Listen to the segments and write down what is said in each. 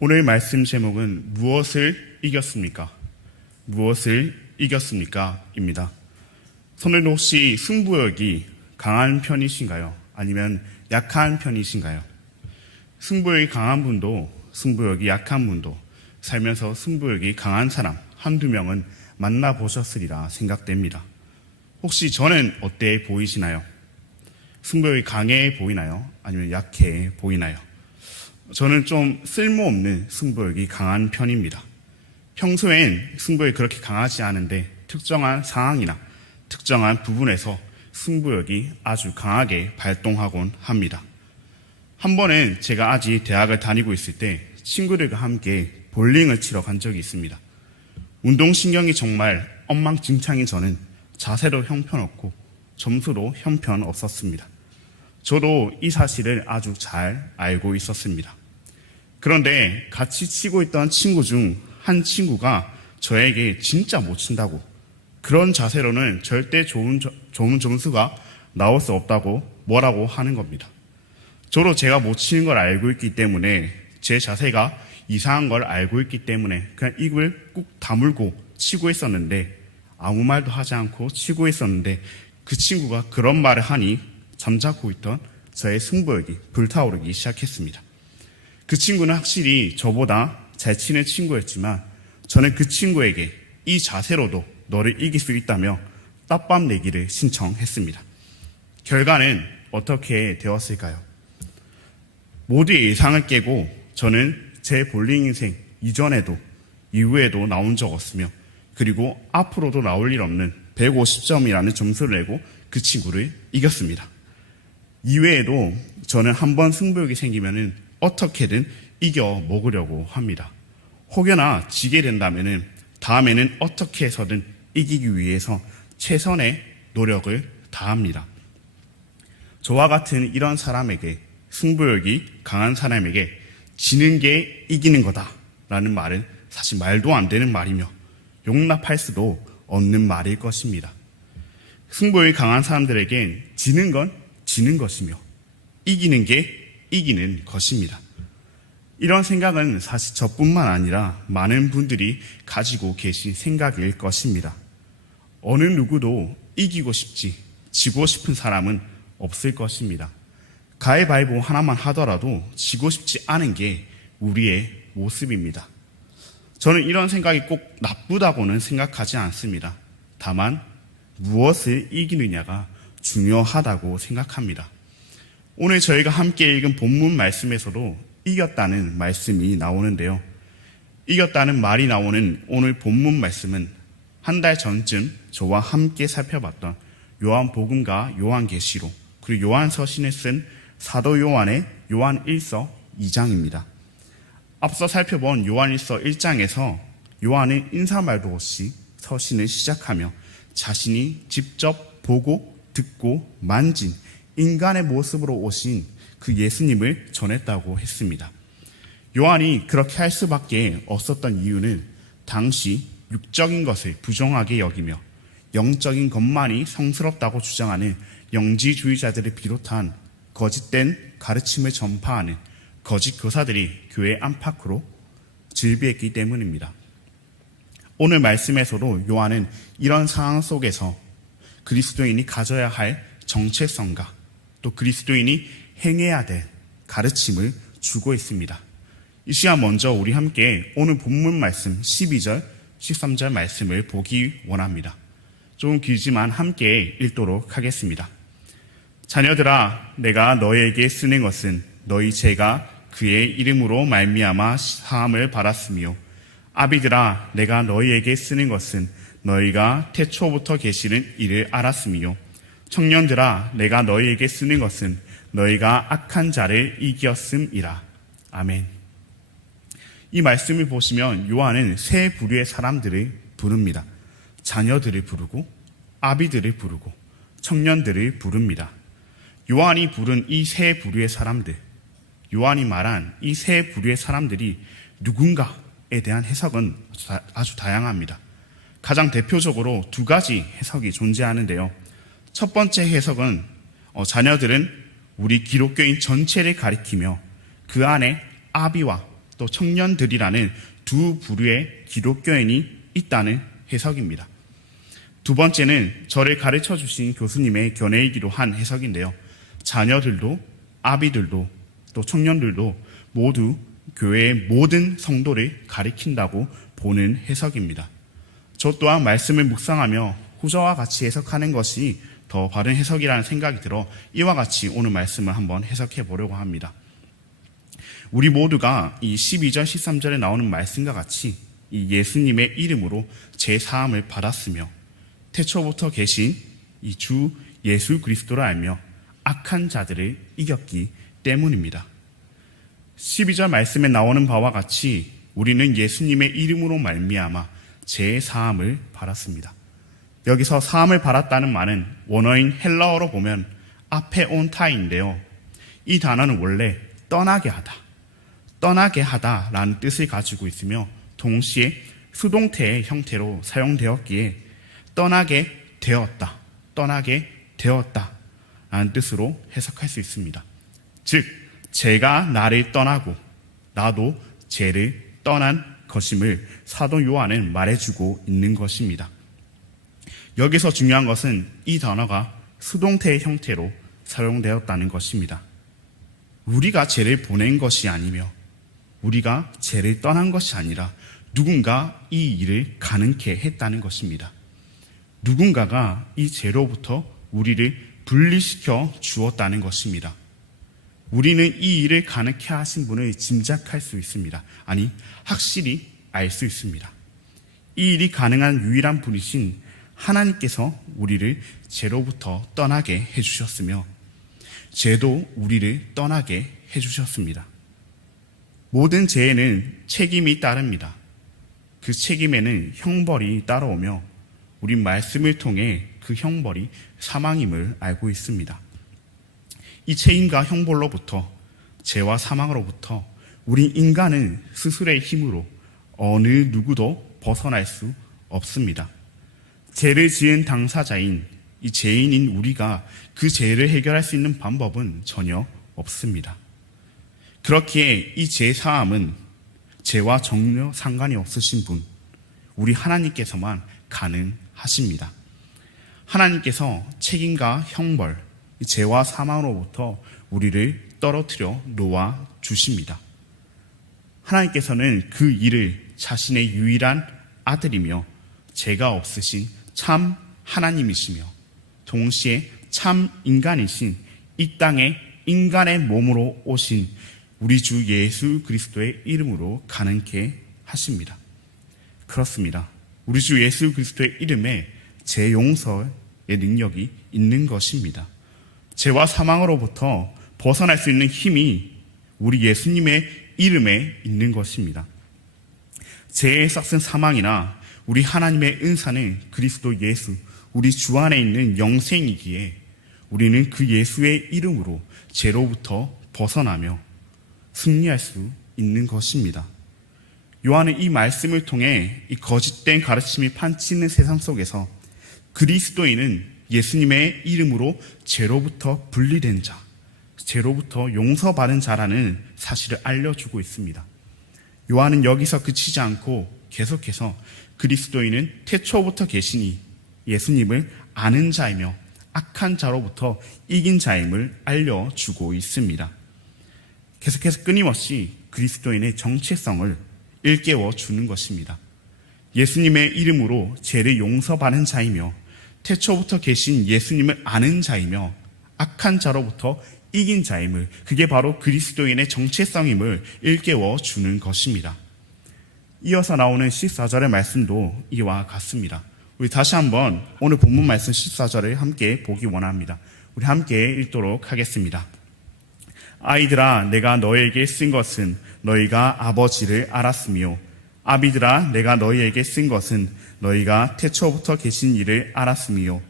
오늘 말씀 제목은 무엇을 이겼습니까? 무엇을 이겼습니까? 입니다. 성도님 혹시 승부욕이 강한 편이신가요? 아니면 약한 편이신가요? 승부욕이 강한 분도 승부욕이 약한 분도 살면서 승부욕이 강한 사람 한두 명은 만나보셨으리라 생각됩니다. 혹시 저는 어때 보이시나요? 승부욕이 강해 보이나요? 아니면 약해 보이나요? 저는 좀 쓸모없는 승부욕이 강한 편입니다. 평소엔 승부욕이 그렇게 강하지 않은데 특정한 상황이나 특정한 부분에서 승부욕이 아주 강하게 발동하곤 합니다. 한 번은 제가 아직 대학을 다니고 있을 때 친구들과 함께 볼링을 치러 간 적이 있습니다. 운동신경이 정말 엉망진창인 저는 자세도 형편없고 점수도 형편없었습니다. 저도 이 사실을 아주 잘 알고 있었습니다. 그런데 같이 치고 있던 친구 중 한 친구가 저에게 진짜 못 친다고, 그런 자세로는 절대 좋은 점수가 나올 수 없다고 뭐라고 하는 겁니다. 저도 제가 못 치는 걸 알고 있기 때문에, 제 자세가 이상한 걸 알고 있기 때문에 그냥 입을 꾹 다물고 치고 있었는데, 아무 말도 하지 않고 치고 있었는데 그 친구가 그런 말을 하니 잠자코 있던 저의 승부욕이 불타오르기 시작했습니다. 그 친구는 확실히 저보다 잘 치는 친구였지만 저는 그 친구에게 이 자세로도 너를 이길 수 있다며 떡밥 내기를 신청했습니다. 결과는 어떻게 되었을까요? 모두의 예상을 깨고 저는 제 볼링 인생 이전에도 이후에도 나온 적 없으며, 그리고 앞으로도 나올 일 없는 150점이라는 점수를 내고 그 친구를 이겼습니다. 이외에도 저는 한번 승부욕이 생기면은 어떻게든 이겨 먹으려고 합니다. 혹여나 지게 된다면은 다음에는 어떻게 해서든 이기기 위해서 최선의 노력을 다합니다. 저와 같은 이런 사람에게, 승부욕이 강한 사람에게 지는 게 이기는 거다라는 말은 사실 말도 안 되는 말이며 용납할 수도 없는 말일 것입니다. 승부욕이 강한 사람들에겐 지는 건 지는 것이며 이기는 게 이기는 것입니다. 이런 생각은 사실 저뿐만 아니라 많은 분들이 가지고 계신 생각일 것입니다. 어느 누구도 이기고 싶지, 지고 싶은 사람은 없을 것입니다. 가위바위보 하나만 하더라도 지고 싶지 않은 게 우리의 모습입니다. 저는 이런 생각이 꼭 나쁘다고는 생각하지 않습니다. 다만 무엇을 이기느냐가 중요하다고 생각합니다. 오늘 저희가 함께 읽은 본문 말씀에서도 이겼다는 말씀이 나오는데요. 이겼다는 말이 나오는 오늘 본문 말씀은 한 달 전쯤 저와 함께 살펴봤던 요한복음과 요한계시록, 그리고 요한서신을 쓴 사도 요한의 요한 1서 2장입니다. 앞서 살펴본 요한 1서 1장에서 요한은 인사말도 없이 서신을 시작하며 자신이 직접 보고 듣고 만진 인간의 모습으로 오신 그 예수님을 전했다고 했습니다. 요한이 그렇게 할 수밖에 없었던 이유는 당시 육적인 것을 부정하게 여기며 영적인 것만이 성스럽다고 주장하는 영지주의자들을 비롯한 거짓된 가르침을 전파하는 거짓 교사들이 교회 안팎으로 즐비했기 때문입니다. 오늘 말씀에서도 요한은 이런 상황 속에서 그리스도인이 가져야 할 정체성과 또 그리스도인이 행해야 될 가르침을 주고 있습니다. 이 시간 먼저 우리 함께 오늘 본문 말씀 12절, 13절 말씀을 보기 원합니다. 좀 길지만 함께 읽도록 하겠습니다. 자녀들아, 내가 너희에게 쓰는 것은 너희 죄가 그의 이름으로 말미암아 사함을 받았으며, 아비들아, 내가 너희에게 쓰는 것은 너희가 태초부터 계시는 이를 알았으며, 청년들아, 내가 너희에게 쓰는 것은 너희가 악한 자를 이겼음이라. 아멘. 이 말씀을 보시면 요한은 세 부류의 사람들을 부릅니다. 자녀들을 부르고 아비들을 부르고 청년들을 부릅니다. 요한이 부른 이 세 부류의 사람들, 요한이 말한 이 세 부류의 사람들이 누군가에 대한 해석은 아주 다양합니다. 가장 대표적으로 두 가지 해석이 존재하는데요. 첫 번째 해석은 자녀들은 우리 기독교인 전체를 가리키며 그 안에 아비와 또 청년들이라는 두 부류의 기독교인이 있다는 해석입니다. 두 번째는 저를 가르쳐 주신 교수님의 견해이기도 한 해석인데요. 자녀들도 아비들도 또 청년들도 모두 교회의 모든 성도를 가리킨다고 보는 해석입니다. 저 또한 말씀을 묵상하며 후저와 같이 해석하는 것이 더 바른 해석이라는 생각이 들어 이와 같이 오늘 말씀을 한번 해석해 보려고 합니다. 우리 모두가 이 12절, 13절에 나오는 말씀과 같이 이 예수님의 이름으로 제사함을 받았으며 태초부터 계신 이 주 예수 그리스도를 알며 악한 자들을 이겼기 때문입니다. 12절 말씀에 나오는 바와 같이 우리는 예수님의 이름으로 말미암아 제사함을 받았습니다. 여기서 사함을 받았다는 말은 원어인 헬라어로 보면 아페온타인데요. 이 단어는 원래 떠나게 하다라는 뜻을 가지고 있으며 동시에 수동태의 형태로 사용되었기에 떠나게 되었다라는 뜻으로 해석할 수 있습니다. 즉, 죄가 나를 떠나고 나도 죄를 떠난 것임을 사도 요한은 말해주고 있는 것입니다. 여기서 중요한 것은 이 단어가 수동태의 형태로 사용되었다는 것입니다. 우리가 죄를 보낸 것이 아니며 우리가 죄를 떠난 것이 아니라 누군가 이 일을 가능케 했다는 것입니다. 누군가가 이 죄로부터 우리를 분리시켜 주었다는 것입니다. 우리는 이 일을 가능케 하신 분을 짐작할 수 있습니다. 아니, 확실히 알 수 있습니다. 이 일이 가능한 유일한 분이신 하나님께서 우리를 죄로부터 떠나게 해주셨으며 죄도 우리를 떠나게 해주셨습니다. 모든 죄에는 책임이 따릅니다. 그 책임에는 형벌이 따라오며 우린 말씀을 통해 그 형벌이 사망임을 알고 있습니다. 이 책임과 형벌로부터, 죄와 사망으로부터 우리 인간은 스스로의 힘으로 어느 누구도 벗어날 수 없습니다. 죄를 지은 당사자인 이 죄인인 우리가 그 죄를 해결할 수 있는 방법은 전혀 없습니다. 그렇기에 이 죄사함은 죄와 전혀 상관이 없으신 분, 우리 하나님께서만 가능하십니다. 하나님께서 책임과 형벌, 죄와 사망으로부터 우리를 떨어뜨려 놓아 주십니다. 하나님께서는 그 일을 자신의 유일한 아들이며 죄가 없으신 참 하나님이시며 동시에 참 인간이신 이 땅에 인간의 몸으로 오신 우리 주 예수 그리스도의 이름으로 가능케 하십니다. 그렇습니다. 우리 주 예수 그리스도의 이름에 죄 용서의 능력이 있는 것입니다. 죄와 사망으로부터 벗어날 수 있는 힘이 우리 예수님의 이름에 있는 것입니다. 죄의 싹슨 사망이나 우리 하나님의 은사는 그리스도 예수, 우리 주 안에 있는 영생이기에 우리는 그 예수의 이름으로 죄로부터 벗어나며 승리할 수 있는 것입니다. 요한은 이 말씀을 통해 이 거짓된 가르침이 판치는 세상 속에서 그리스도인은 예수님의 이름으로 죄로부터 분리된 자, 죄로부터 용서받은 자라는 사실을 알려주고 있습니다. 요한은 여기서 그치지 않고 계속해서 그리스도인은 태초부터 계시니 예수님을 아는 자이며 악한 자로부터 이긴 자임을 알려주고 있습니다. 계속해서 끊임없이 그리스도인의 정체성을 일깨워 주는 것입니다. 예수님의 이름으로 죄를 용서받은 자이며 태초부터 계신 예수님을 아는 자이며 악한 자로부터 이긴 자임을, 그게 바로 그리스도인의 정체성임을 일깨워 주는 것입니다. 이어서 나오는 14절의 말씀도 이와 같습니다. 우리 다시 한번 오늘 본문 말씀 14절을 함께 보기 원합니다. 우리 함께 읽도록 하겠습니다. 아이들아, 내가 너희에게 쓴 것은 너희가 아버지를 알았으며 아비들아, 내가 너희에게 쓴 것은 너희가 태초부터 계신 이를 알았으며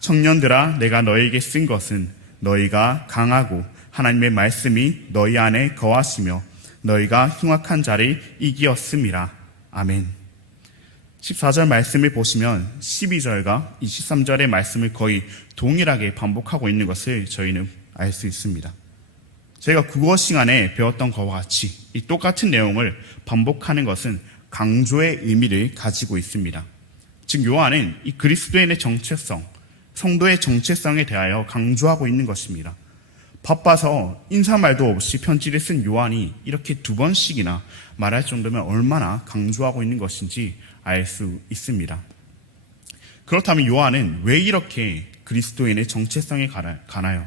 청년들아, 내가 너희에게 쓴 것은 너희가 강하고 하나님의 말씀이 너희 안에 거하시며 너희가 흉악한 자를 이기었음이라. 아멘. 14절 말씀을 보시면 12절과 23절의 말씀을 거의 동일하게 반복하고 있는 것을 저희는 알 수 있습니다. 저희가 국어 시간에 배웠던 것과 같이 이 똑같은 내용을 반복하는 것은 강조의 의미를 가지고 있습니다. 즉 요한은 이 그리스도인의 정체성, 성도의 정체성에 대하여 강조하고 있는 것입니다. 바빠서 인사말도 없이 편지를 쓴 요한이 이렇게 2번씩이나 말할 정도면 얼마나 강조하고 있는 것인지 알 수 있습니다. 그렇다면 요한은 왜 이렇게 그리스도인의 정체성에 관하여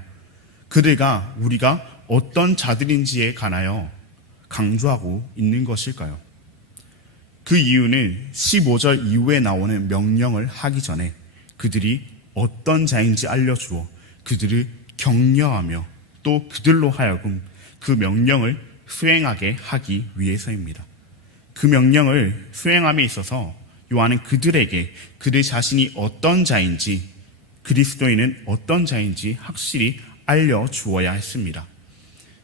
그들과 우리가 어떤 자들인지에 관하여 강조하고 있는 것일까요? 그 이유는 15절 이후에 나오는 명령을 하기 전에 그들이 어떤 자인지 알려주어 그들을 격려하며 또 그들로 하여금 그 명령을 수행하게 하기 위해서입니다. 그 명령을 수행함에 있어서 요한은 그들에게 그들 자신이 어떤 자인지, 그리스도인은 어떤 자인지 확실히 알려주어야 했습니다.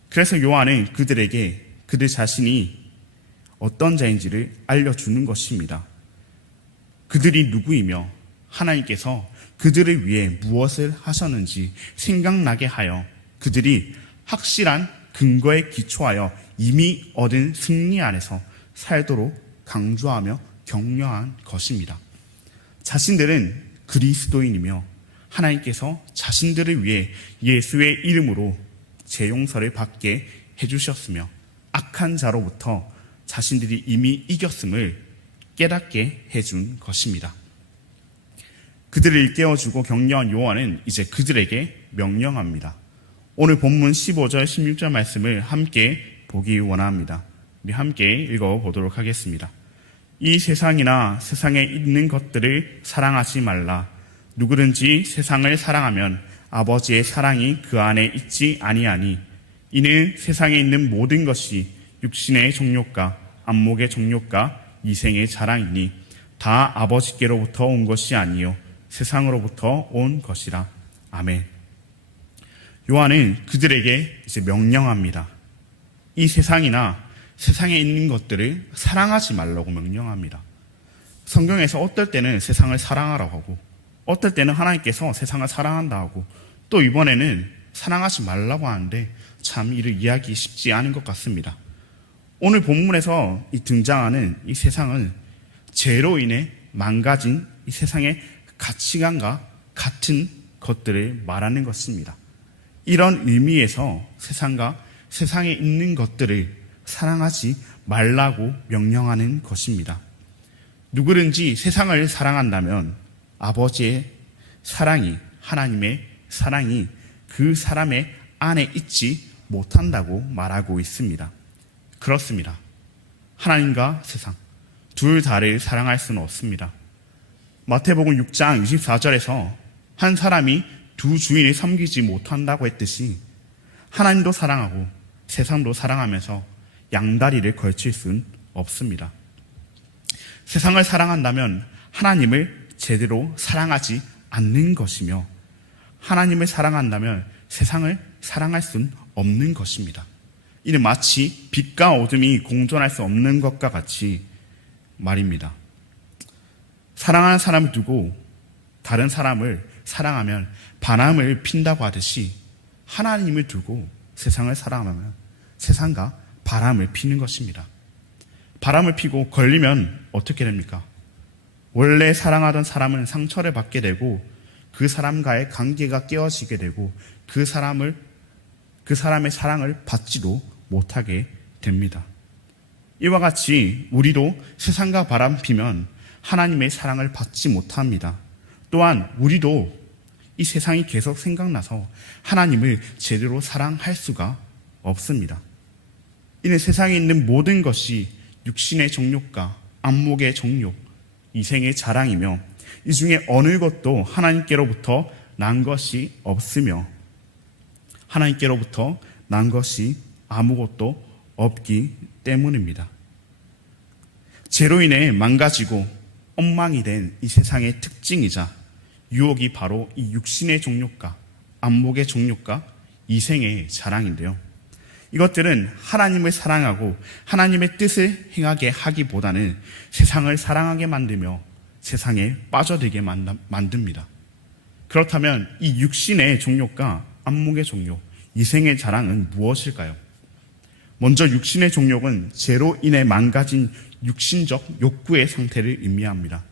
그래서 요한은 그들에게 그들 자신이 어떤 자인지를 알려주는 것입니다. 그들이 누구이며 하나님께서 그들을 위해 무엇을 하셨는지 생각나게 하여 그들이 확실한 근거에 기초하여 이미 얻은 승리 안에서 살도록 강조하며 격려한 것입니다. 자신들은 그리스도인이며 하나님께서 자신들을 위해 예수의 이름으로 재용서를 받게 해주셨으며 악한 자로부터 자신들이 이미 이겼음을 깨닫게 해준 것입니다. 그들을 일깨워주고 격려한 요한은 이제 그들에게 명령합니다. 오늘 본문 15절 16절 말씀을 함께 보기 원합니다. 우리 함께 읽어보도록 하겠습니다. 이 세상이나 세상에 있는 것들을 사랑하지 말라. 누구든지 세상을 사랑하면 아버지의 사랑이 그 안에 있지 아니하니 이는 세상에 있는 모든 것이 육신의 정욕과 안목의 정욕과 이생의 자랑이니 다 아버지께로부터 온 것이 아니요 세상으로부터 온 것이라. 아멘. 요한은 그들에게 이제 명령합니다. 이 세상이나 세상에 있는 것들을 사랑하지 말라고 명령합니다. 성경에서 어떨 때는 세상을 사랑하라고 하고 어떨 때는 하나님께서 세상을 사랑한다 하고 또 이번에는 사랑하지 말라고 하는데 참 이를 이해하기 쉽지 않은 것 같습니다. 오늘 본문에서 등장하는 이 세상은 죄로 인해 망가진 이 세상의 가치관과 같은 것들을 말하는 것입니다. 이런 의미에서 세상과 세상에 있는 것들을 사랑하지 말라고 명령하는 것입니다. 누구든지 세상을 사랑한다면 아버지의 사랑이, 하나님의 사랑이 그 사람의 안에 있지 못한다고 말하고 있습니다. 그렇습니다. 하나님과 세상 둘 다를 사랑할 수는 없습니다. 마태복음 6장 24절에서 한 사람이 두 주인을 섬기지 못한다고 했듯이 하나님도 사랑하고 세상도 사랑하면서 양다리를 걸칠 수는 없습니다. 세상을 사랑한다면 하나님을 제대로 사랑하지 않는 것이며 하나님을 사랑한다면 세상을 사랑할 수는 없는 것입니다. 이는 마치 빛과 어둠이 공존할 수 없는 것과 같이 말입니다. 사랑하는 사람을 두고 다른 사람을 사랑하면 바람을 핀다고 하듯이 하나님을 두고 세상을 사랑하면 세상과 바람을 피는 것입니다. 바람을 피고 걸리면 어떻게 됩니까? 원래 사랑하던 사람은 상처를 받게 되고 그 사람과의 관계가 깨어지게 되고 그 사람의 사랑을 받지도 못하게 됩니다. 이와 같이 우리도 세상과 바람 피면 하나님의 사랑을 받지 못합니다. 또한 우리도 이 세상이 계속 생각나서 하나님을 제대로 사랑할 수가 없습니다. 이는 세상에 있는 모든 것이 육신의 정욕과 안목의 정욕, 이생의 자랑이며 이 중에 어느 것도 하나님께로부터 난 것이 없으며 하나님께로부터 난 것이 아무것도 없기 때문입니다. 죄로 인해 망가지고 엉망이 된 이 세상의 특징이자 유혹이 바로 이 육신의 정욕과 안목의 정욕과 이생의 자랑인데요. 이것들은 하나님을 사랑하고 하나님의 뜻을 행하게 하기보다는 세상을 사랑하게 만들며 세상에 빠져들게 만듭니다. 그렇다면 이 육신의 정욕과 안목의 정욕, 이생의 자랑은 무엇일까요? 먼저 육신의 정욕은 죄로 인해 망가진 육신적 욕구의 상태를 의미합니다.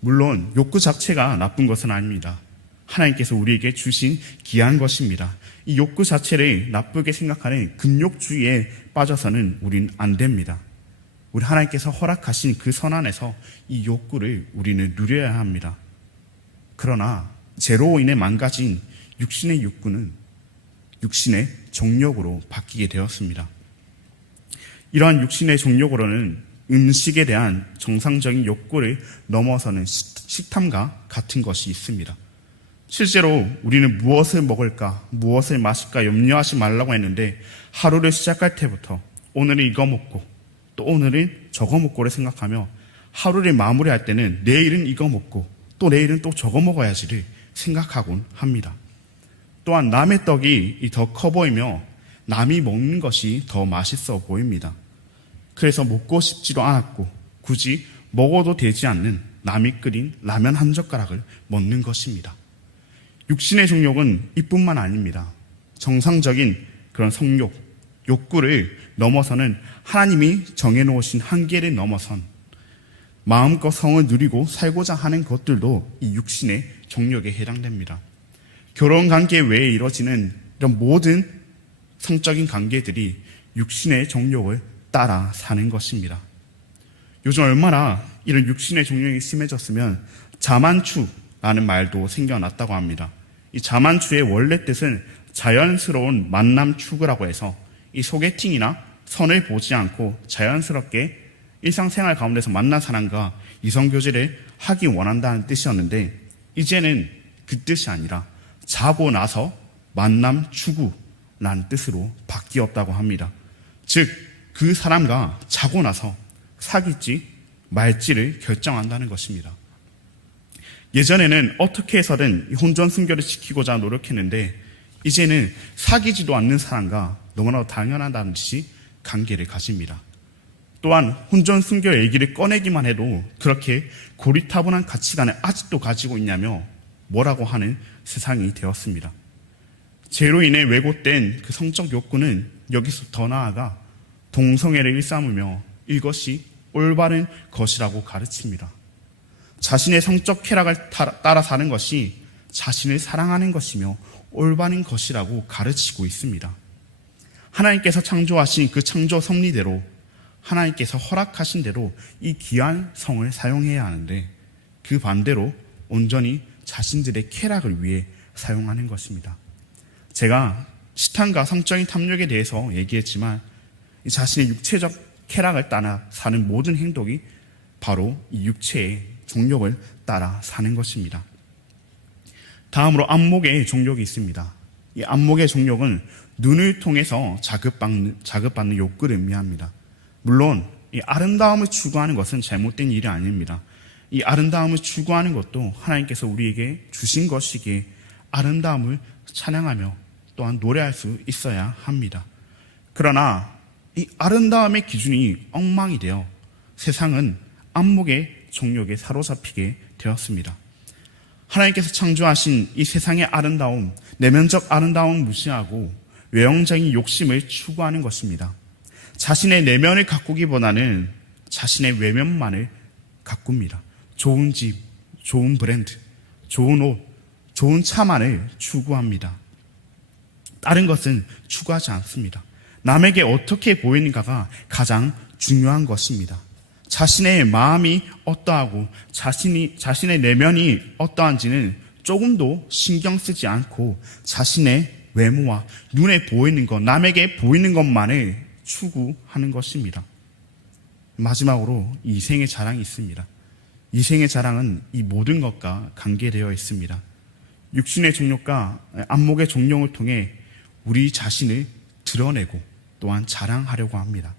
물론 욕구 자체가 나쁜 것은 아닙니다. 하나님께서 우리에게 주신 귀한 것입니다. 이 욕구 자체를 나쁘게 생각하는 금욕주의에 빠져서는 우린 안 됩니다. 우리 하나님께서 허락하신 그 선안에서 이 욕구를 우리는 누려야 합니다. 그러나 죄로 인해 망가진 육신의 욕구는 육신의 정욕으로 바뀌게 되었습니다. 이러한 육신의 정욕으로는 음식에 대한 정상적인 욕구를 넘어서는 식탐과 같은 것이 있습니다. 실제로 우리는 무엇을 먹을까, 무엇을 마실까 염려하지 말라고 했는데 하루를 시작할 때부터 오늘은 이거 먹고 또 오늘은 저거 먹고를 생각하며 하루를 마무리할 때는 내일은 이거 먹고 또 내일은 또 저거 먹어야지를 생각하곤 합니다. 또한 남의 떡이 더 커 보이며 남이 먹는 것이 더 맛있어 보입니다. 그래서 먹고 싶지도 않았고 굳이 먹어도 되지 않는 남이 끓인 라면 한 젓가락을 먹는 것입니다. 육신의 정욕은 이뿐만 아닙니다. 정상적인 그런 성욕, 욕구를 넘어서는 하나님이 정해놓으신 한계를 넘어선 마음껏 성을 누리고 살고자 하는 것들도 이 육신의 정욕에 해당됩니다. 결혼관계 외에 이루어지는 이런 모든 성적인 관계들이 육신의 정욕을 따라 사는 것입니다. 요즘 얼마나 이런 육신의 정욕이 심해졌으면 자만추라는 말도 생겨났다고 합니다. 이 자만추의 원래 뜻은 자연스러운 만남 추구라고 해서 이 소개팅이나 선을 보지 않고 자연스럽게 일상생활 가운데서 만난 사람과 이성교제를 하기 원한다는 뜻이었는데 이제는 그 뜻이 아니라 자고 나서 만남 추구라는 뜻으로 바뀌었다고 합니다. 즉 그 사람과 자고 나서 사귈지 말지를 결정한다는 것입니다. 예전에는 어떻게 해서든 혼전 순결을 지키고자 노력했는데 이제는 사귀지도 않는 사람과 너무나 당연하다는 듯이 관계를 가집니다. 또한 혼전 순결 얘기를 꺼내기만 해도 그렇게 고리타분한 가치관을 아직도 가지고 있냐며 뭐라고 하는 세상이 되었습니다. 죄로 인해 왜곡된 그 성적 욕구는 여기서 더 나아가 동성애를 일삼으며 이것이 올바른 것이라고 가르칩니다. 자신의 성적 쾌락을 따라 사는 것이 자신을 사랑하는 것이며 올바른 것이라고 가르치고 있습니다. 하나님께서 창조하신 그 창조 섭리대로 하나님께서 허락하신 대로 이 귀한 성을 사용해야 하는데 그 반대로 온전히 자신들의 쾌락을 위해 사용하는 것입니다. 제가 시탄과 성적인 탐욕에 대해서 얘기했지만 자신의 육체적 쾌락을 따라 사는 모든 행동이 바로 이 육체의 정욕을 따라 사는 것입니다. 다음으로 안목의 정욕이 있습니다. 이 안목의 정욕은 눈을 통해서 자극받는 욕구를 의미합니다. 물론 이 아름다움을 추구하는 것은 잘못된 일이 아닙니다. 이 아름다움을 추구하는 것도 하나님께서 우리에게 주신 것이기에 아름다움을 찬양하며 또한 노래할 수 있어야 합니다. 그러나 이 아름다움의 기준이 엉망이 되어 세상은 안목의 정욕에 사로잡히게 되었습니다. 하나님께서 창조하신 이 세상의 아름다움, 내면적 아름다움을 무시하고 외형적인 욕심을 추구하는 것입니다. 자신의 내면을 가꾸기보다는 자신의 외면만을 가꿉니다. 좋은 집, 좋은 브랜드, 좋은 옷, 좋은 차만을 추구합니다. 다른 것은 추구하지 않습니다. 남에게 어떻게 보이는가가 가장 중요한 것입니다. 자신의 마음이 어떠하고 자신의 내면이 어떠한지는 조금도 신경 쓰지 않고 자신의 외모와 눈에 보이는 것, 남에게 보이는 것만을 추구하는 것입니다. 마지막으로 이생의 자랑이 있습니다. 이생의 자랑은 이 모든 것과 관계되어 있습니다. 육신의 정욕과 안목의 정욕을 통해 우리 자신을 드러내고 또한 자랑하려고 합니다.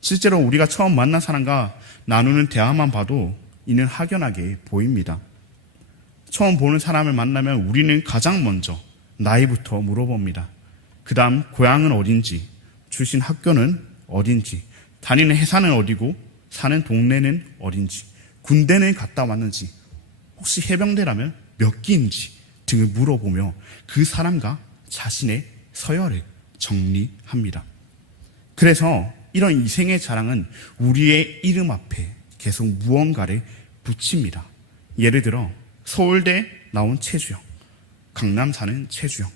실제로 우리가 처음 만난 사람과 나누는 대화만 봐도 이는 확연하게 보입니다. 처음 보는 사람을 만나면 우리는 가장 먼저 나이부터 물어봅니다. 그 다음 고향은 어딘지, 출신 학교는 어딘지, 다니는 회사는 어디고 사는 동네는 어딘지, 군대는 갔다 왔는지, 혹시 해병대라면 몇 기인지 등을 물어보며 그 사람과 자신의 서열을 정리합니다. 그래서 이런 이생의 자랑은 우리의 이름 앞에 계속 무언가를 붙입니다. 예를 들어 서울대 나온 최주영, 강남 사는 최주영,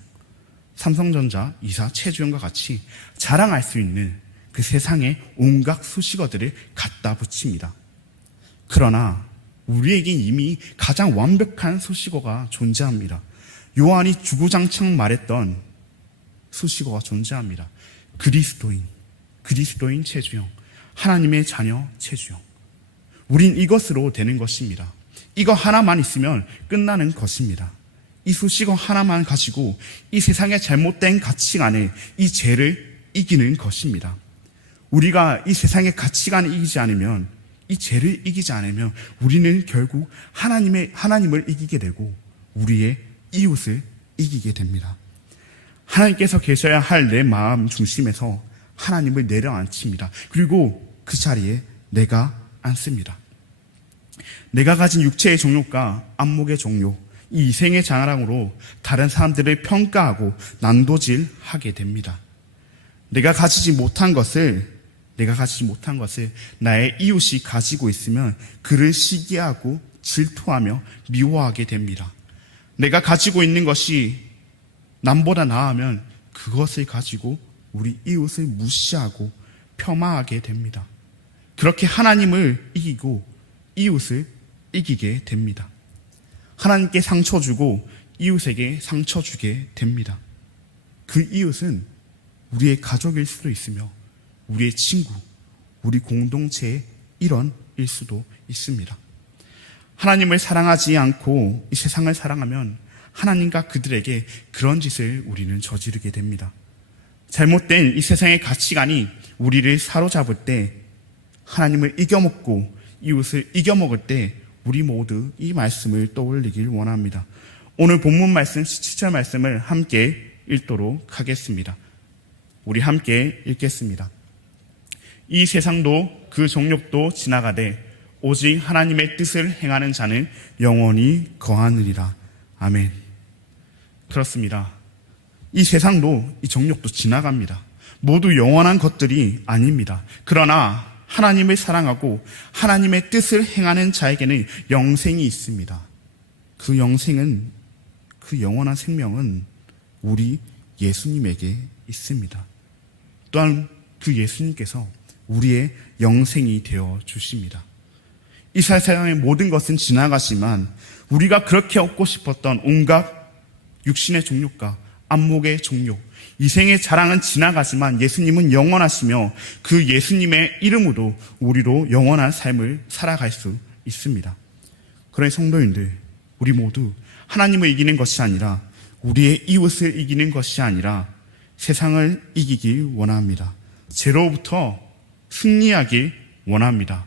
삼성전자 이사 최주영과 같이 자랑할 수 있는 그 세상의 온갖 수식어들을 갖다 붙입니다. 그러나 우리에게 이미 가장 완벽한 수식어가 존재합니다. 요한이 주구장창 말했던 수식어가 존재합니다. 그리스도인 최주영, 하나님의 자녀 최주영. 우린 이것으로 되는 것입니다. 이거 하나만 있으면 끝나는 것입니다. 이 수식어 하나만 가지고 이 세상의 잘못된 가치관에 이 죄를 이기는 것입니다. 우리가 이 세상의 가치관을 이기지 않으면, 이 죄를 이기지 않으면 우리는 결국 하나님을 이기게 되고 우리의 이웃을 이기게 됩니다. 하나님께서 계셔야 할 내 마음 중심에서 하나님을 내려앉힙니다. 그리고 그 자리에 내가 앉습니다. 내가 가진 육체의 종욕과 안목의 종욕, 이 이생의 자랑으로 다른 사람들을 평가하고 난도질하게 됩니다. 내가 가지지 못한 것을 나의 이웃이 가지고 있으면 그를 시기하고 질투하며 미워하게 됩니다. 내가 가지고 있는 것이 남보다 나으면 그것을 가지고 우리 이웃을 무시하고 폄하하게 됩니다. 그렇게 하나님을 이기고 이웃을 이기게 됩니다. 하나님께 상처 주고 이웃에게 상처 주게 됩니다. 그 이웃은 우리의 가족일 수도 있으며 우리의 친구, 우리 공동체의 일원일 수도 있습니다. 하나님을 사랑하지 않고 이 세상을 사랑하면 하나님과 그들에게 그런 짓을 우리는 저지르게 됩니다. 잘못된 이 세상의 가치관이 우리를 사로잡을 때, 하나님을 이겨먹고 이웃을 이겨먹을 때 우리 모두 이 말씀을 떠올리길 원합니다. 오늘 본문 말씀 17절 말씀을 함께 읽도록 하겠습니다. 우리 함께 읽겠습니다. 이 세상도 그 정욕도 지나가되 오직 하나님의 뜻을 행하는 자는 영원히 거하느니라. 아멘. 그렇습니다. 이 세상도 이 정욕도 지나갑니다. 모두 영원한 것들이 아닙니다. 그러나 하나님을 사랑하고 하나님의 뜻을 행하는 자에게는 영생이 있습니다. 그 영생은, 그 영원한 생명은 우리 예수님에게 있습니다. 또한 그 예수님께서 우리의 영생이 되어 주십니다. 이 세상의 모든 것은 지나가지만 우리가 그렇게 얻고 싶었던 온갖 육신의 종욕과 안목의 종욕, 이생의 자랑은 지나가지만 예수님은 영원하시며 그 예수님의 이름으로 우리로 영원한 삶을 살아갈 수 있습니다. 그러니 성도인들, 우리 모두 하나님을 이기는 것이 아니라 우리의 이웃을 이기는 것이 아니라 세상을 이기길 원합니다. 죄로부터 승리하길 원합니다.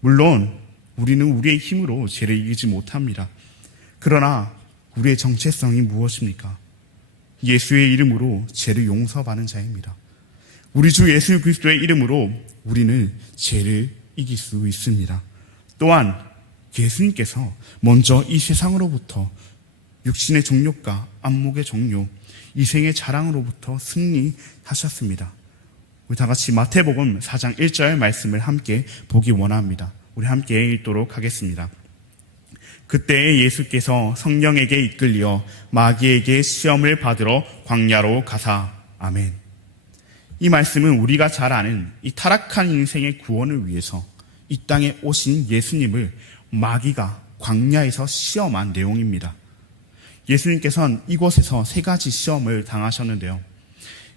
물론 우리는 우리의 힘으로 죄를 이기지 못합니다. 그러나 우리의 정체성이 무엇입니까? 예수의 이름으로 죄를 용서받는 자입니다. 우리 주 예수 그리스도의 이름으로 우리는 죄를 이길 수 있습니다. 또한 예수님께서 먼저 이 세상으로부터 육신의 정욕과 안목의 정욕, 이생의 자랑으로부터 승리하셨습니다. 우리 다 같이 마태복음 4장 1절 말씀을 함께 보기 원합니다. 우리 함께 읽도록 하겠습니다. 그때 예수께서 성령에게 이끌려 마귀에게 시험을 받으러 광야로 가사. 아멘. 이 말씀은 우리가 잘 아는 이 타락한 인생의 구원을 위해서 이 땅에 오신 예수님을 마귀가 광야에서 시험한 내용입니다. 예수님께서는 이곳에서 세 가지 시험을 당하셨는데요.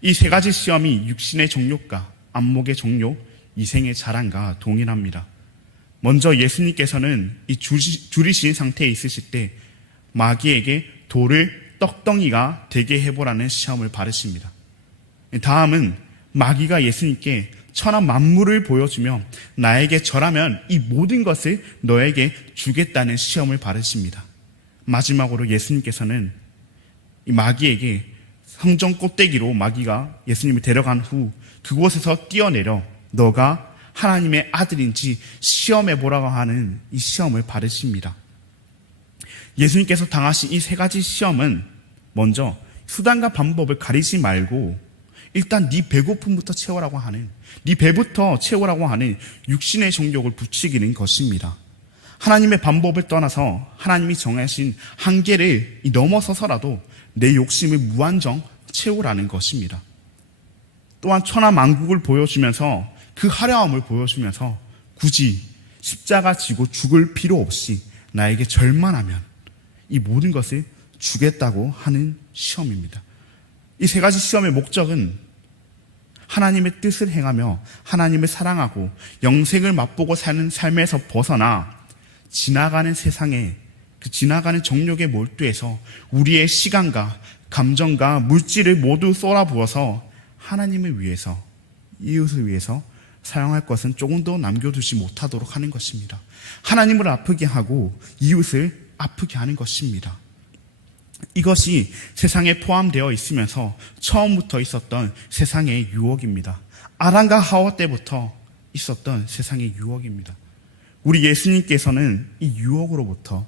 이 세 가지 시험이 육신의 정욕과 안목의 정욕, 이생의 자랑과 동일합니다. 먼저 예수님께서는 이 줄이신 상태에 있으실 때 마귀에게 돌을 떡덩이가 되게 해보라는 시험을 받으십니다. 다음은 마귀가 예수님께 천하 만물을 보여주며 나에게 절하면 이 모든 것을 너에게 주겠다는 시험을 받으십니다. 마지막으로 예수님께서는 이 마귀에게 성전 꼭대기로 마귀가 예수님을 데려간 후 그곳에서 뛰어내려 너가 하나님의 아들인지 시험해보라고 하는 이 시험을 받으십니다. 예수님께서 당하신 이 세 가지 시험은 먼저 수단과 방법을 가리지 말고 일단 네 배고픔부터 채우라고 하는, 네 배부터 채우라고 하는 육신의 정욕을 부추기는 것입니다. 하나님의 방법을 떠나서 하나님이 정하신 한계를 넘어서서라도 내 욕심을 무한정 채우라는 것입니다. 또한 천하만국을 보여주면서 그 화려함을 보여주면서 굳이 십자가 지고 죽을 필요 없이 나에게 절만하면 이 모든 것을 주겠다고 하는 시험입니다. 이 세 가지 시험의 목적은 하나님의 뜻을 행하며 하나님을 사랑하고 영생을 맛보고 사는 삶에서 벗어나 지나가는 세상에 그 지나가는 정욕에 몰두해서 우리의 시간과 감정과 물질을 모두 쏟아부어서 하나님을 위해서, 이웃을 위해서 사용할 것은 조금도 남겨두지 못하도록 하는 것입니다. 하나님을 아프게 하고 이웃을 아프게 하는 것입니다. 이것이 세상에 포함되어 있으면서 처음부터 있었던 세상의 유혹입니다. 아담과 하와 때부터 있었던 세상의 유혹입니다. 우리 예수님께서는 이 유혹으로부터,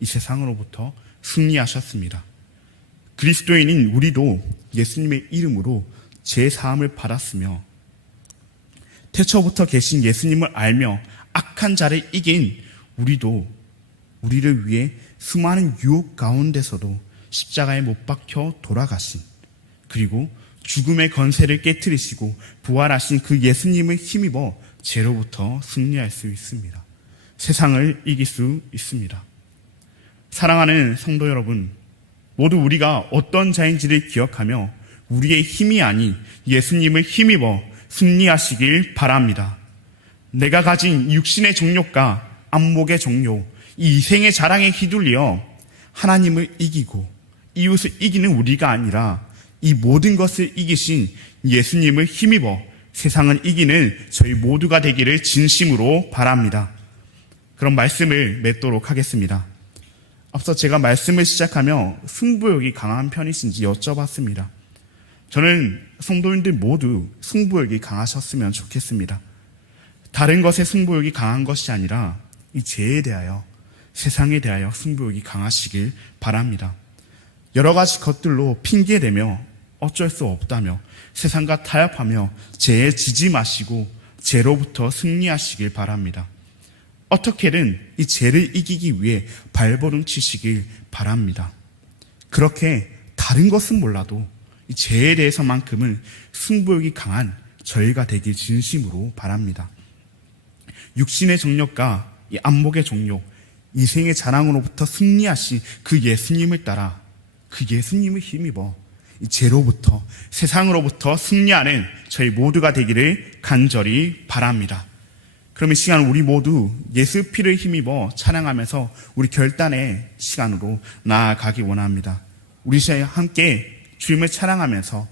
이 세상으로부터 승리하셨습니다. 그리스도인인 우리도 예수님의 이름으로 제사함을 받았으며 태초부터 계신 예수님을 알며 악한 자를 이긴 우리도 우리를 위해 수많은 유혹 가운데서도 십자가에 못 박혀 돌아가신, 그리고 죽음의 권세를 깨트리시고 부활하신 그 예수님을 힘입어 죄로부터 승리할 수 있습니다. 세상을 이길 수 있습니다. 사랑하는 성도 여러분, 모두 우리가 어떤 자인지를 기억하며 우리의 힘이 아닌 예수님을 힘입어 승리하시길 바랍니다. 내가 가진 육신의 정욕과 안목의 정욕, 이 이생의 자랑에 휘둘려 하나님을 이기고 이웃을 이기는 우리가 아니라 이 모든 것을 이기신 예수님을 힘입어 세상을 이기는 저희 모두가 되기를 진심으로 바랍니다. 그럼 말씀을 맺도록 하겠습니다. 앞서 제가 말씀을 시작하며 승부욕이 강한 편이신지 여쭤봤습니다. 저는 성도인들 모두 승부욕이 강하셨으면 좋겠습니다. 다른 것에 승부욕이 강한 것이 아니라 이 죄에 대하여, 세상에 대하여 승부욕이 강하시길 바랍니다. 여러 가지 것들로 핑계대며 어쩔 수 없다며 세상과 타협하며 죄에 지지 마시고 죄로부터 승리하시길 바랍니다. 어떻게든 이 죄를 이기기 위해 발버둥 치시길 바랍니다. 그렇게 다른 것은 몰라도 이 죄에 대해서만큼은 승부욕이 강한 저희가 되길 진심으로 바랍니다. 육신의 정욕과 이 안목의 정욕, 이생의 자랑으로부터 승리하신 그 예수님을 따라 그 예수님을 힘입어 이 죄로부터, 세상으로부터 승리하는 저희 모두가 되기를 간절히 바랍니다. 그럼 이 시간 우리 모두 예수 피를 힘입어 찬양하면서 우리 결단의 시간으로 나아가기 원합니다. 우리 시간 함께 주님을 찬양하면서,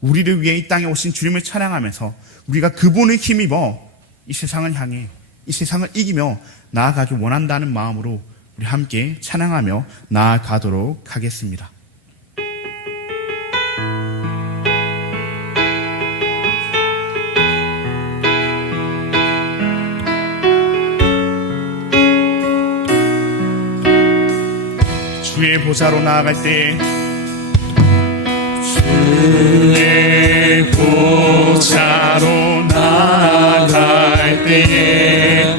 우리를 위해 이 땅에 오신 주님을 찬양하면서 우리가 그분을 힘입어 이 세상을 향해, 이 세상을 이기며 나아가기 원한다는 마음으로 우리 함께 찬양하며 나아가도록 하겠습니다. 주의 보좌로 나아갈 때, 주의 보좌로 나아갈 때에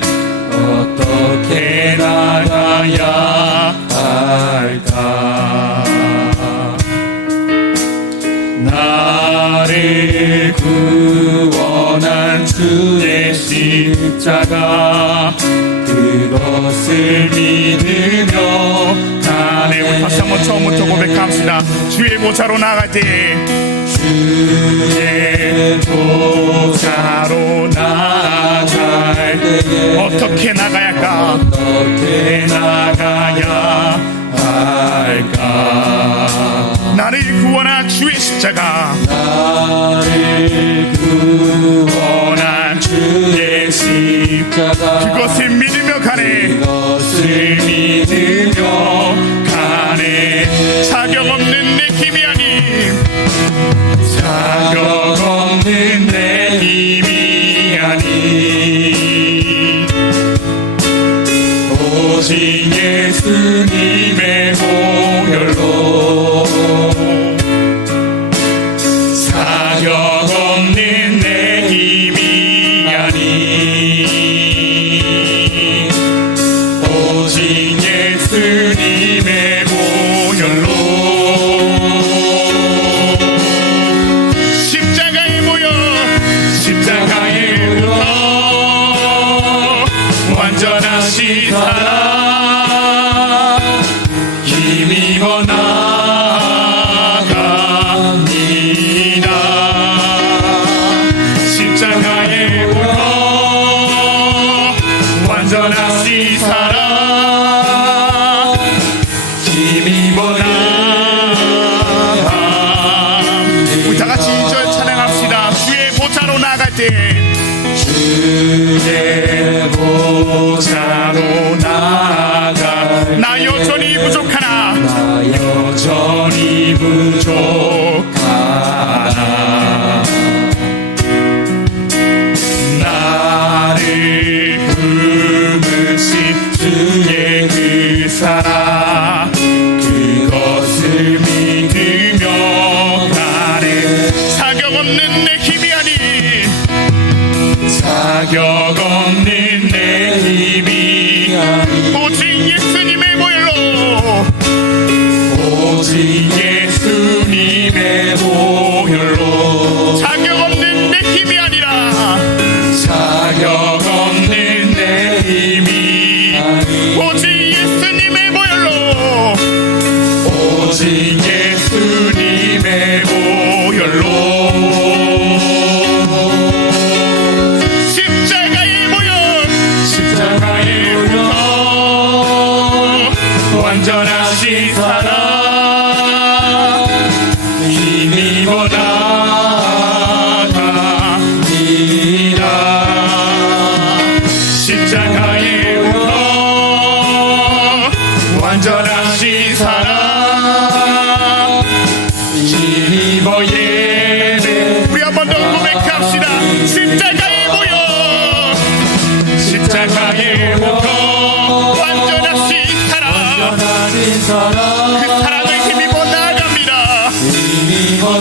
어떻게 나가야 할까? 나를 구원한 주의 십자가, 그것을 믿으며 가네. 우리 다시 한번 처음부터 고백합시다. 주의 보좌로 나아갈 때, 주의 보좌로 나아갈 때 어떻게 나가야 할까? 어떻게 나가야 할까? 나를 구원한 주의 십자가, 나를 구원한 주의 십자가, 그것을 믿으며 가네. 그것을 믿으며 가네. 자격 없는 내 힘이 아닌, 자격 없는 내 힘이 아닌, 오직 예수님의 보혈로 보좌로 나아가 나 여전히 부족하나 나 여전히 부족하나 나를 품으신 주의 그 사랑 그것을 믿으며 가네 자격 없는 내 힘이 아닌 자격 없는 내 힘이 오직 예수님의 보혈로 오직 예수님의 보혈로 자격 없는 내 힘이 아니라 자격 없는 내 힘이 오직 예수님의 보혈로 오직 예수님의 보혈로 십자가의 보혈 완전하신 사랑 힘입어 나갑니다 십자가의 보혈 완전하신 사랑 힘입어 예배 우리 한 번 더 고백합시다 십자가의 보혈 십자가의 보혈 그 사랑을 힘입어 나아갑니다 힘입어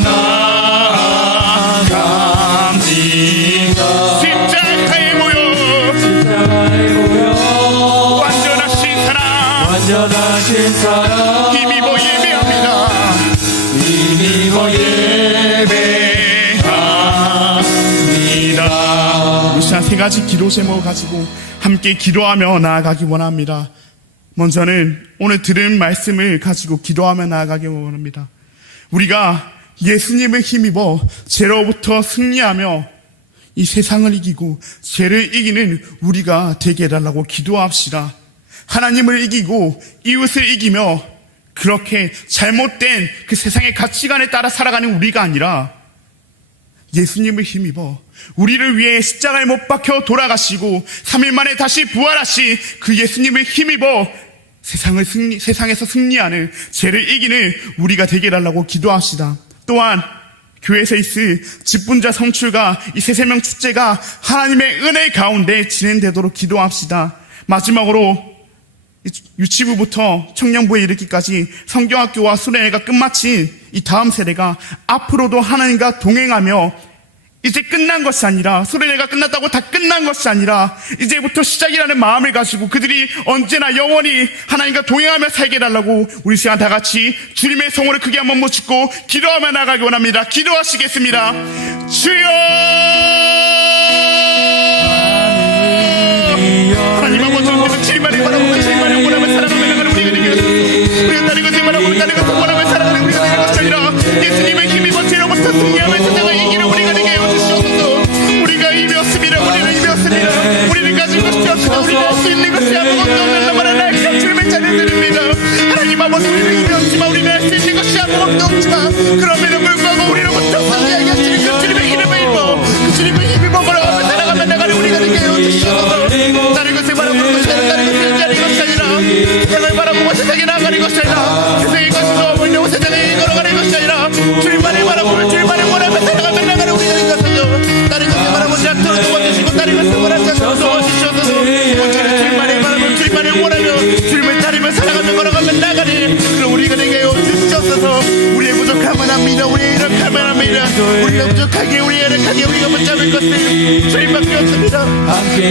나아갑니다 십자가의 보혈 완전하신 사랑 힘입어 예배합니다 힘입어 예배합니다 이 시간 세 가지 기도 제목을 가지고 함께 기도하며 나아가기 원합니다. 먼저는 오늘 들은 말씀을 가지고 기도하며 나아가기 원합니다. 우리가 예수님을 힘입어 죄로부터 승리하며 이 세상을 이기고 죄를 이기는 우리가 되게 해달라고 기도합시다. 하나님을 이기고 이웃을 이기며 그렇게 잘못된 그 세상의 가치관에 따라 살아가는 우리가 아니라 예수님을 힘입어 우리를 위해 십자가에 못 박혀 돌아가시고 3일 만에 다시 부활하신 그 예수님을 힘입어 세상에서 승리하는 죄를 이기는 우리가 되게 해달라고 기도합시다. 또한 교회에서 있을 직분자 성출과 이 세세명 축제가 하나님의 은혜 가운데 진행되도록 기도합시다. 마지막으로 유치부부터 청년부에 이르기까지 성경학교와 수련회가 끝마친 이 다음 세대가 앞으로도 하나님과 동행하며 이제 끝난 것이 아니라 수련회가 끝났다고 다 끝난 것이 아니라 이제부터 시작이라는 마음을 가지고 그들이 언제나 영원히 하나님과 동행하며 살게 해달라고 우리 시간 다 같이 주님의 성호를 크게 한번 모시고 기도하며 나가기 원합니다. 기도하시겠습니다. 주여 하나님 아버지 주님만을 바라보고 주님만을 원하며 살아가며 나가는 우리가 되겠습니다. 우리가 다른 것을 바라보고 다른 것을 원하며 살아가는 우리가 되는 것이 아니라 예수님의 힘입어 죄로부터 승리하며 세상을 이기는 우리가 되게 하여 주시옵소서. 우리가 이겼습니다. 우리는 이겼습니다. 우리는 가진 것이 없으나 우리가 할 수 있는 것이 아무것도 없는 나만의 날짜 주님의 찬양드립니다. 하나님 아버지 우리는 이겼지만 우리는 할 수 있는 것이 아무것도 없지만 그럼에도 불구하고 우리로부터 승리하게 하시는 그 주님의 힘을 입어 그 주님의 힘을 걸어가며 살아가며 나가는 우리가 되게 하여 주시옵소서. 다른 것을 바라보는 것이 아니라 다른 것을 의지하는 것이 아니라 세상을 바라보고 세상에 나아가는 것이 아니라 세상의 것으로 어울리고 세상에 걸어가는 것이 아니라 주님만을 바라보며 주님만을 원하며 살아가며 나가는 우리가 된 것이요 다른 것을 바라보지 않도록 도와주시고 다른 것을 원하지 않도록 도와주셔서 오늘은 주님만을 바라보며 주님만을 원하며 주님을 따르며 살아가며 걸어가며 나가는 그런 우리가 되게 하여 주시옵소서. 우리의 부족함은 압니다. 우리의 이력함은 압니다. 우리가 부족하게 우리의 이력하게 우리가 붙잡을 것은 주님밖에 없습니다.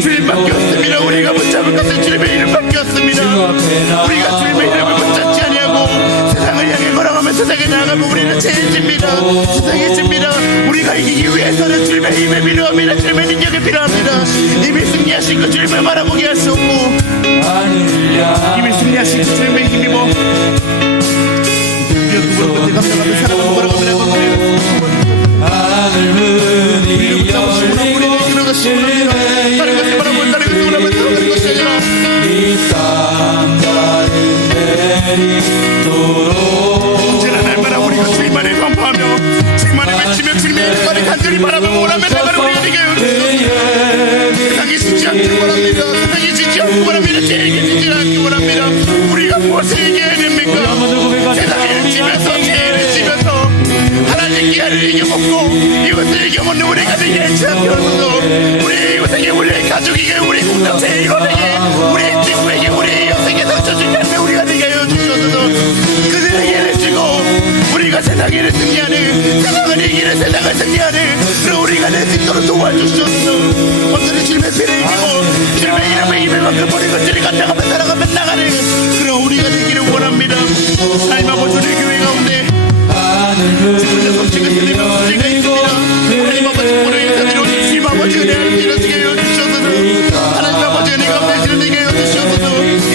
주님밖에 없습니다. 우리가 붙잡을 것은 주님의 이름밖에 없습니다. 우리가 주님의 이름을 붙잡지 아니하고 세상을 향해 걸어가며 세상에 나아가면 우리는 죄집니다. 세상에 집니다. 우리가 이기기 위해서는 주님의 힘을 필요합니다. 주님의 능력이 필요합니다. 이미 승리하신 그 주님을 바라보게 할 수 없고 이미 승리하신 그 주님의 힘입어 감당하며 살아가며 걸어가며 하늘문이 열리고 주님의 다른 것을 바라보면 다른 것을 원하면 살아가는 것이 아니라 이 땅 내리도록 언제나 날마다 우리가 주님만을 선포하며 주님만을 외치며 주님의 이름만을 간절히 바라보며 원하며 나가는 우리가 되게 하여 주옵소서. 세상이 지지 않기를 원합니다. 세상이 지지 이겨먹고 이것을 이겨먹는 우리가 되게 해주옵소서. 우리 이웃에게 우리 가족에게 우리 공동체에 이뤄내게 우리 친구에게 우리 여생에 상처주지 않는 우리가 되게 해주옵소서. 그들에게 해주고 우리가 세상을 승리하는 세상을 이기는 세상을 승리하는 그런 우리가 될 수 있도록 도와주시옵소서. 오늘은 주님의 피를 이기고 주님의 이름을 입을 만큼 우리 것들을 감당하며 살아가며 나가는 그런 우리가 되기를 원합니다. 하나님 아버지 우리 교회 가운데 지금의 성취가 들리며 문제가 있습니다. 하나님 아버지 오늘 인사드리고 주님 아버지 은혜를 이루어지게 해주시옵소서. 하나님 아버지 은혜 가운데 이루어지게 해주시옵소서.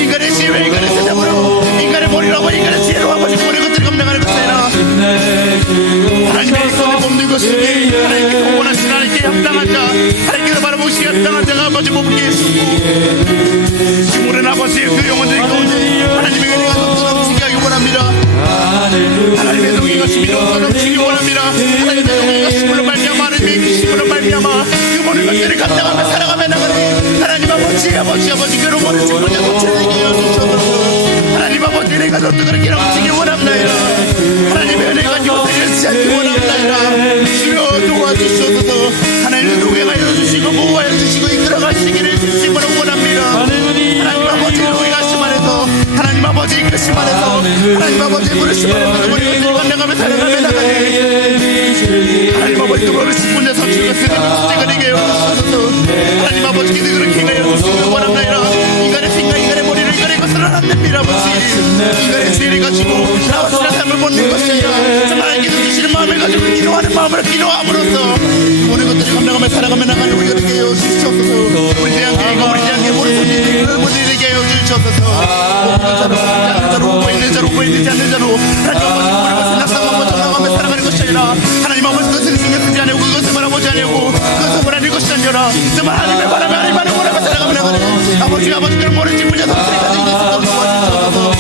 인간의 지혜 인간의 세상으로 인간의 머리라고 인간의 지혜로 아버지 모든 것들을 감당하는 것이 아니라 하나님의 손에 뽑는 것이 하나님께서 원하시는 하나님께 합당한 자 하나님께서 바라보시기에 합당한 자가 아버지 뽑게 해주시고 지금은 아버지의 그 영혼들 가운데 하나님의 은혜가 넘치게 하기 원합니다. 하나님의 동의가 심이로 넘치기 원합니다. 하나님의 동의가 심으로 말미암아 하나님의 그 심으로 말미암아 그 모든 것들을 감당하며 살아가며 나가는 하나님 아버지 그 모든 직분자 넘치게 해주셔서 하나님 아버지 은혜가 넘치게 넘치기 원합니다. 하나님의 은혜가 이곳에 일치 않기 원합니다. 주여 도와주셔서 하나님의 동의가 이루어주시고 보호하여 주시고 이끌어가시기를 진심으로 원합니다. 하나님 아버지 동의가 심 안에서 하나님 아버지 그 심 안에서 하나님 아버지 부르심 안에서 우리 것들을 감당하며 살아가며 나가는 하나님 아버지 그 모든 직분자 선출과 쓰는 되게 해주셔서 하나님 아버지 그렇게 해주시기 원합니다. 인간의 생각 인간의 머리를 인간의 것을 안 됩니다. 아버지 인간의 죄를 가지고 나와서는 삶을 못 낸 것이 아니라 하나님께서 주시는 마음을 가지고 기도하는 마음으로 기도함으로써 모든 것들을 감당하며 살아가며 나가는 우리가 되게 해주시옵소서. 우리 대한교회가 우리 대한교회 모든 손님들이 그런 분들이 되게 해주시옵소서. 오고 있는 자로 오고 있지 않는 자로 하나님 아버지 모든 것을 납작하고 정당하며 살아가는 것이 아니라 하나님 아버지 그것을 신경 쓰지 않고 그것을 바라보지 않고 그것을 원하는 것이 아니라 정말 하나님의 바람에 하나님만을 원하며 살아가며 나가는 아버지 그런 모든 직분자 성실히 가지고 있도록 도와주셔서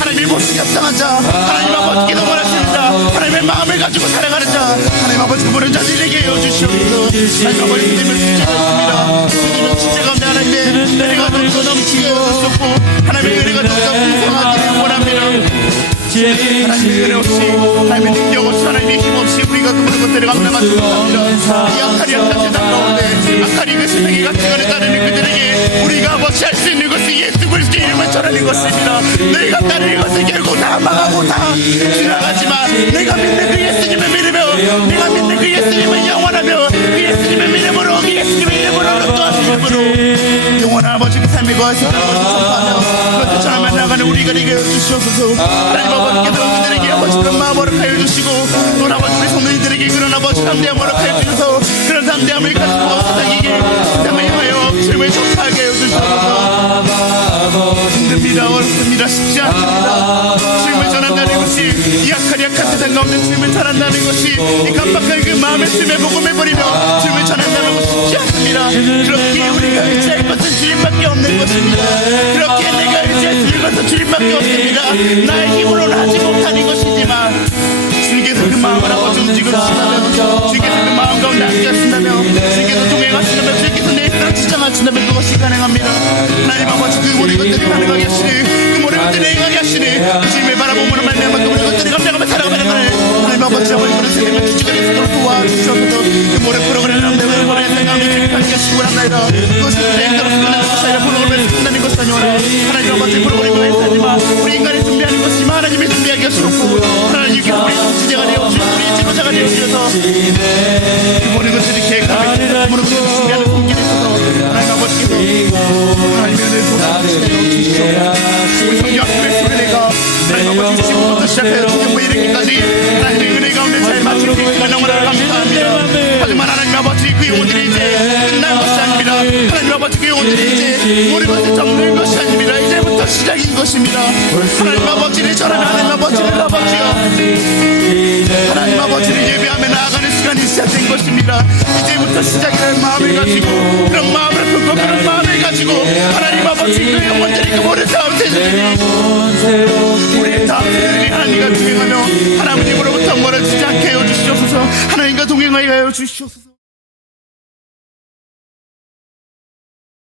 하나님의 모습이 합당한 자 하나님 아버지 기도 원하시는 자 하나님의 마음을 가지고 살아가는 자 하나님 아버지 그 모든 자들에게 해주시옵소서. 하나님 아버지 믿음을 축제하십니다. 믿음을 축제 가운데 하나님의 은혜가 넘치게 해주셨고 하나님의 은혜가 넘쳐 풍성하기를 원합니다. 하나님의 은혜 없이 하나님의 능력 없이 하나님의 힘 없이 우리가 그 모든 것들을 감당하지 못합니다. 이 악한 세상 가운데 악한 그 세상의 가치관에 따르는 그들에게 우리가 아버지 할 수 있는 것은 예수 그리스도의 이름을 전하는 것입니다. 너희가 따르는 것은 결국 다 망하고 다 지나가지만 내가 믿는 그 예수님을 믿으며 내가 믿는 그 예수님을 영원하며 그 예수님의 믿음으로 그 예수님의 이름으로 그 또한 믿음으로 영원한 아버지 그 삶의 거하신 것을 전파하며 그것을 전하며 나가는 우리가 되게 해주시옵소서. 하나님 아버지께서 그들에게 아버지 그런 마음 허락하여 주시고 또 아버지 우리 성도님들에게 그런 아버지 담대함 허락하여 주셔서 그런 담대함을 가지고 세상에게 세상을 향하여 주님을 전파하게 해주셔서 힘듭니다. 어렵습니다. 쉽지 않습니다. 주님을 전한다는 것이 이 약한 세상 가운데 주님을 전한다는 것이 이 깜빡한 그 마음의 주님의 복음을 버리며 주님을 전한다는 것이 쉽지 않습니다. 그렇게 우리가 의지할 것은 주님밖에 없는 것입니다. 그렇게 내가 의지할 수 있는 것은 주님밖에 없습니다. 나의 힘으로는 하지 못하는 것이지만 주님께서 그 마음을 아버지 움직여 주신다면 주님께서 그 마음 가운데 앉으신다면 주님께서 동행하신다면 주님께서 내 인생을 지정하신다면 그것이 가능합니다. 하나님 아버지 그 모든 것들이 가능하게 하시니 그 모든 것들이 행하게 하시니 주님의 바라보므로 말미암아 그 모든 것들이 감당하며 살아가는 거를 하나님 아버지 아버지 그런 세상을 주시가 되도록 도와주셔서 그 모든 프로그램을 남대로 모든 생각을 주님께 하시고 합니다. 그것을 행대로 끝나는 것이 아니라 프로그램을 끝나는 것이 아니라 하나님 아버지 프로그램을 행하지만 우리 인간이 준비하는 것이지만 하나님이 준비하게 하시고 하나님께서 우리 지제가 되어주셔서 우리 지도자가 되어주셔서 그 모든 것들이 계획하며 그 모든 것들을 준비하는 손길이 있어서 하나님 아버지께서 하나님의 은혜를 도와주시옵소서. 우리 성경 학교의 소리내가 하나님 아버지 지금부터 시작해서 지금부터 이르기까지 하나님의 은혜 가운데 잘 맞출 수 있는 영원을 감사합니다. 하지만 하나님 아버지 그 영혼들이 이제 끝난 것이 아닙니다. 하나님 아버지 그 영혼들이 이제 모든 것을 정리한 것이 아닙니다. 이제부터 시작인 것입니다. 하나님 아버지를 전하며 하나님 아버지를 아버지여 하나님 아버지를 예배하며 나아가는 시간이 시작된 것입니다. 이제부터 시작이라는 마음을 가지고 그런 마음을 품고 그런 마음을 가지고 하나님 아버지 그 영혼들이 그 모든 다음 세대들이 우리의 다음 세대들이 하나님과 동행하며 하나님으로부터 멀어지지 않게 해주시옵소서. 하나님과 동행하여 주시옵소서.